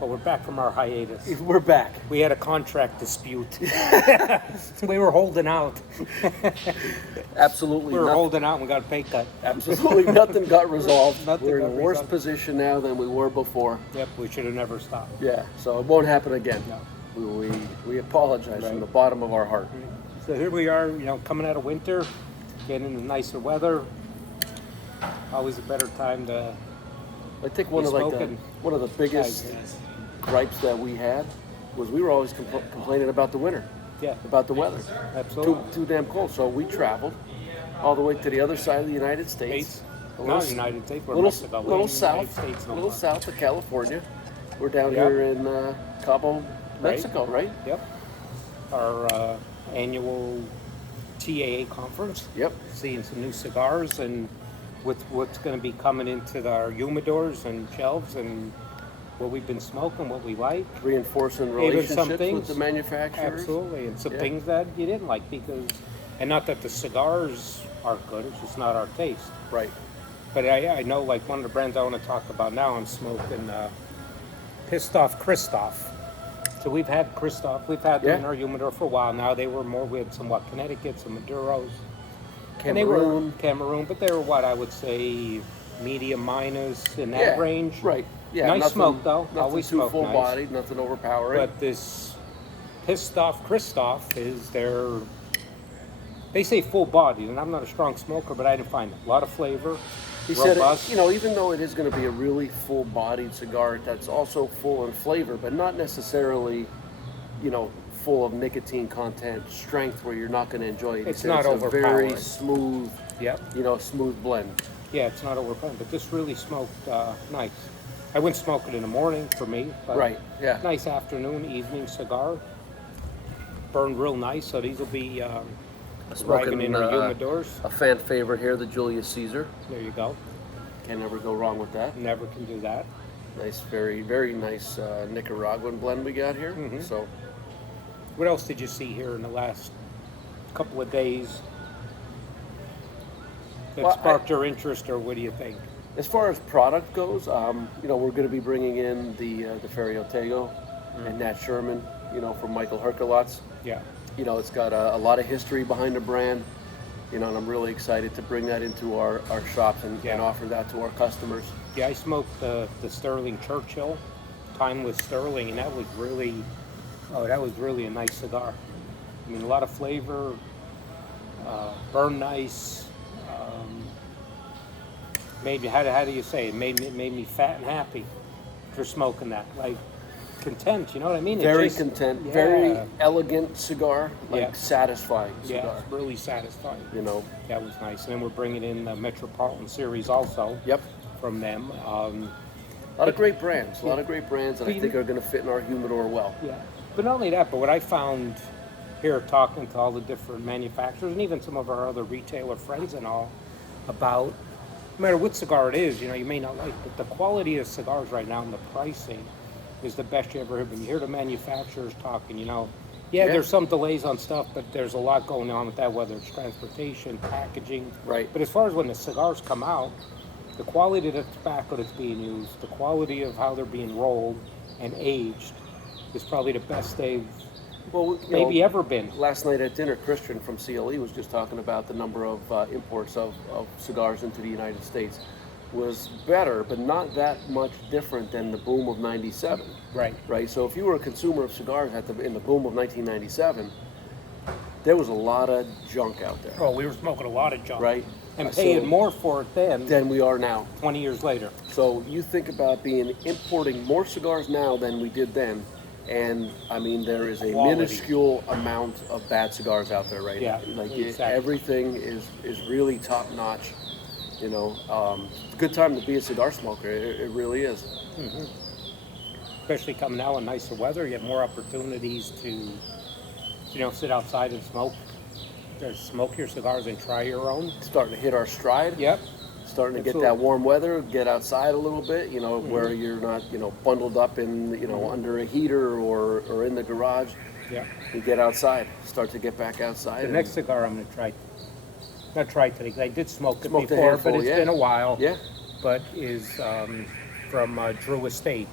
But we're back from our hiatus. We're back. We had a contract dispute. We were holding out. Absolutely. We were holding out and we got a pay cut. Absolutely nothing got resolved. Nothing We're in a got worse resolved. position now than we were before. Yep, we should have never stopped. Yeah, so it won't happen again. No. We apologize Right. from the bottom of our heart. So here we are, coming out of winter, getting into nicer weather. Always a better time to I think one of the biggest gripes that we had was we were always complaining about the winter, about the weather. Absolutely. Too damn cold. So we traveled all the way to the other side of the United States. Not United States, we're Little Mexico. south of California. We're down here in Cabo, Mexico, right? Yep. Our annual TAA conference. Yep. Seeing some new cigars and with what's going to be coming into our humidors and shelves and what we've been smoking, what we like. Reinforcing Even some relationships things, with the manufacturers. Absolutely, and some things that you didn't like and not that the cigars aren't good, it's just not our taste. Right. But I know, like, one of the brands I want to talk about now, I'm smoking Pissed Off Christoph. So we've had Christoph, we've had them in our humidor for a while now. They were more, we had some, Connecticut, some Maduros. Cameroon. And they were Cameroon, but they were what I would say medium minus in that range. Right. Yeah. Nice smoke though. Always smoke full nice. bodied, nothing overpowering. But this Pissed Off Christoph is they say full bodied, and I'm not a strong smoker, but I didn't find it. A lot of flavor. He robust. said, even though it is going to be a really full-bodied cigar, that's also full in flavor, but not necessarily, full of nicotine content, strength where you're not going to enjoy it. It's not overpowering. A very smooth, smooth blend. Yeah, it's not overpowering, but this really smoked nice. I wouldn't smoke it in the morning for me, but nice afternoon, evening cigar. Burned real nice, so these will be ragging in our humidors. A fan favorite here, the Julius Caesar. There you go. Can never go wrong with that. Never can do that. Nice, very, very nice Nicaraguan blend we got here. Mm-hmm. So, what else did you see here in the last couple of days that sparked your interest, or what do you think? As far as product goes, we're going to be bringing in the Ferriotego and Nat Sherman, from Michael Herkelots. Yeah. It's got a lot of history behind the brand, and I'm really excited to bring that into our shops and offer that to our customers. Yeah, I smoked the Sterling Churchill, Timeless Sterling, and that was really a nice cigar. I mean, a lot of flavor, burn nice. Made me, how do you say it? Made me fat and happy for smoking that. Like, content, you know what I mean? Very content, very elegant cigar, satisfying cigar. Yeah, it's really satisfying. That was nice. And then we're bringing in the Metropolitan series also. Yep. From them. A lot of great brands that I think are going to fit in our humidor well. Yeah. But not only that, but what I found here talking to all the different manufacturers and even some of our other retailer friends and all about, no matter what cigar it is, you may not like, but the quality of cigars right now and the pricing is the best you ever heard. When you hear the manufacturers talking, there's some delays on stuff, but there's a lot going on with that, whether it's transportation, packaging. Right. But as far as when the cigars come out, the quality of the tobacco that's being used, the quality of how they're being rolled and aged is probably the best they've maybe ever been. Last night at dinner, Christian from CLE was just talking about the number of imports of cigars into the United States was better, but not that much different than the boom of 97. Right. So if you were a consumer of cigars in the boom of 1997, there was a lot of junk out there. Oh, we were smoking a lot of junk. Right. And paying more for it then than we are now. 20 years later. So you think about importing more cigars now than we did then, and I mean there is a minuscule amount of bad cigars out there right now. Like exactly. Everything is really top notch. It's a good time to be a cigar smoker. It really is. Mm-hmm. Especially coming now in nicer weather, you have more opportunities to, sit outside and smoke. Smoke your cigars and try your own. Starting to hit our stride. Yep. Starting to get that warm weather, get outside a little bit, where you're not, bundled up in, under a heater or in the garage. Yeah. You get outside, start to get back outside. The next cigar I'm going to try, not try today, because I did smoke it before, but it's been a while. Yeah. But is from Drew Estate.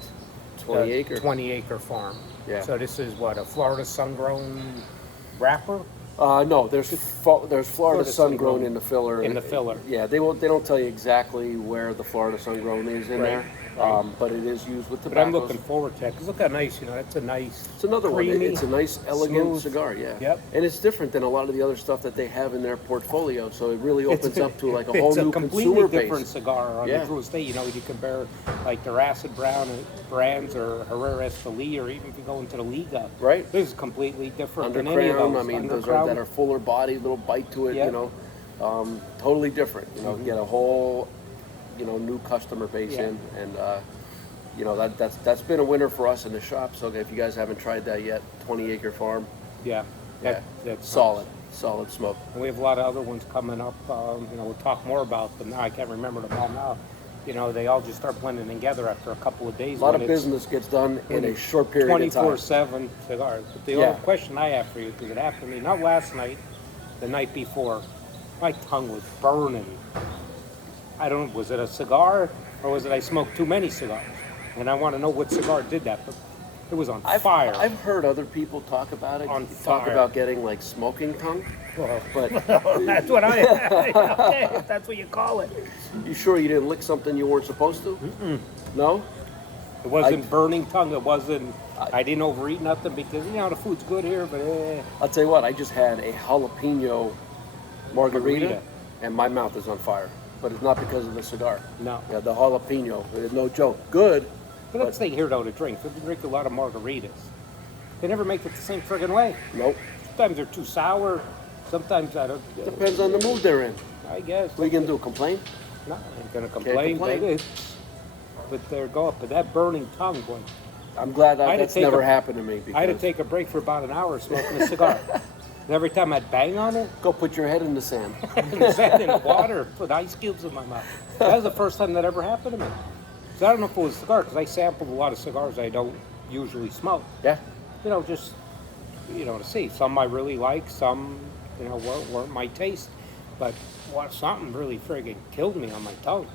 20-acre farm. Yeah. So this is what, a Florida sun-grown wrapper? No, there's Florida sun-grown in the filler. In the filler. Yeah, they don't tell you exactly where the Florida sun-grown is in there, right. But it is used with But tobacco. I'm looking forward to that because look how nice, that's a nice. It's another creamy, one. It's a nice, elegant smooth cigar, yeah. Yep. And it's different than a lot of the other stuff that they have in their portfolio. So it really opens up to like a whole it's new a completely consumer different base. cigar on Yeah. the Drew Estate. You compare like their Acid Brown brands or Herrera Esteli, or even if you go into the Liga. Right. This is completely different Under than any of crown, those. I mean, Under those crown. that are fuller body, little bite to it. Yeah. Totally different. Mm-hmm. Get a whole, new customer base Yeah. in, and that's been a winner for us in the shop. So if you guys haven't tried that yet, 20-acre farm, Yeah. That's solid nice. smoke. And we have a lot of other ones coming up. We'll talk more about them now. I can't remember them all now. They all just start blending together after a couple of days. A lot of business gets done in a short period of time. 24/7 cigars. But the only question I have for you, because it happened to me not last night, the night before, my tongue was burning. I don't know, was it a cigar or was it I smoked too many cigars? And I want to know what cigar did that, but it was on fire. I've heard other people talk about it. On talk fire. about getting like smoking tongue. Well, But that's what okay, if that's what you call it. you sure you didn't lick something you weren't supposed to? No? It wasn't burning tongue. It wasn't, I didn't overeat nothing because, the food's good here, but I'll tell you what, I just had a jalapeno margarita, Margarita. and my mouth is on fire. But it's not because of the cigar. no. Yeah, the jalapeno, it's no joke. Good. But that's the thing here, though, to drink. We drink a lot of margaritas. They never make it the same friggin' way. Nope. Sometimes they're too sour. Sometimes I don't. Depends on the mood they're in. I guess. What are you going to do, complain? No, I ain't gonna complain. complain. But there go up. But that burning tongue, boy. I'm glad I had to that's take never a- happened to me. Because I had to take a break for about an hour smoking a cigar. And every time I'd bang on it, Go put your head in the sand. the sand in the water, put ice cubes in my mouth. That was the first time that ever happened to me. So I don't know if it was a cigar, because I sampled a lot of cigars I don't usually smoke. Yeah. Just, to see. Some I really like, some, weren't my taste. But something really friggin' killed me on my tongue.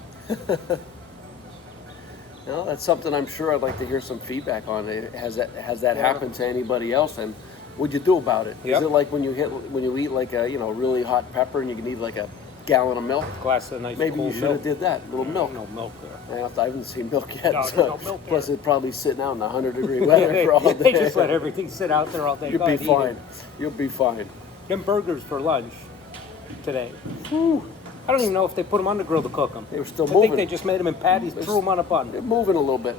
That's something I'm sure I'd like to hear some feedback on. Has that happened to anybody else? And what'd you do about it? Yep. Is it like when you eat like a really hot pepper and you can eat like a gallon of milk? Glass of nice Maybe you cold should milk. have did that. A little milk. No milk there. I haven't seen milk yet. No, there's so- no milk plus, there. it's probably sitting out in the 100-degree weather for all day. They just let everything sit out there all day. You'll Go be ahead, eat it. fine. You'll be fine. Them burgers for lunch today. Whew. I don't even know if they put them on the grill to cook them. They were still I moving. think they just made them in patties, threw them on a bun. They're moving a little bit.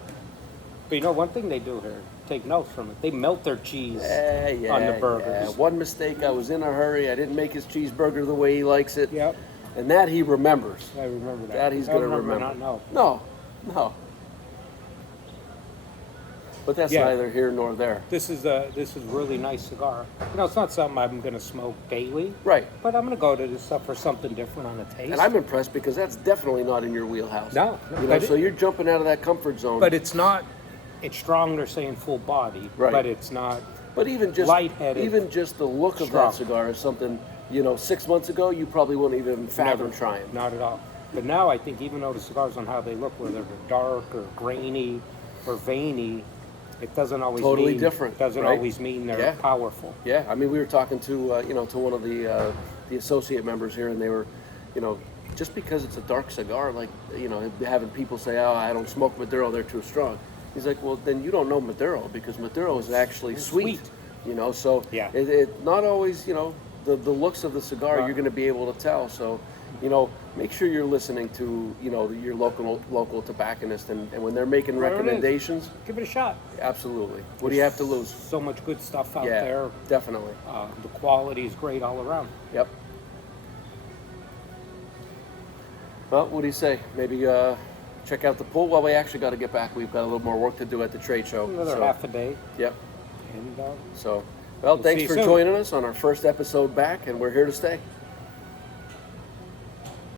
But one thing they do here, take notes from it. They melt their cheese Yeah, on the burgers. yeah. One mistake, I was in a hurry. I didn't make his cheeseburger the way he likes it. Yep, And that he remembers. I remember that. That he's I going to remember remember. not know. No. But that's Yeah. neither here nor there. This is a really nice cigar. It's not something I'm going to smoke daily. Right. But I'm going to go to this stuff for something different on the taste. And I'm impressed because that's definitely not in your wheelhouse. No, So you're jumping out of that comfort zone. but it's not. It's strong. They're saying full body, Right. but it's not. But even just lightheaded, even just the look of strong. that cigar is something, 6 months ago you probably wouldn't even fathom Never. trying. Not at all. But now I think even though the cigars on how they look, whether they're dark or grainy or veiny, it doesn't always Totally mean, different, Doesn't right? always mean they're Yeah. powerful. Yeah, I mean, we were talking to to one of the associate members here, and they were, just because it's a dark cigar, like having people say, "Oh, I don't smoke Maduro; they're too strong." He's like, "Well, then you don't know Maduro because Maduro is actually It's sweet." sweet. So Yeah. it not always the looks of the cigar Right. you're going to be able to tell. So make sure you're listening to your local tobacconist, and when they're making Whatever it is. recommendations, Give it a shot. absolutely. What do you have to lose? So much good stuff out Yeah, there. definitely. The quality is great all around. Yep. Well, what do you say? Maybe check out the pool. Well, we actually got to get back. We've got a little more work to do at the trade show. Another so, half a day. Yep. And So, well, see thanks you for soon. joining us on our first episode back, and we're here to stay.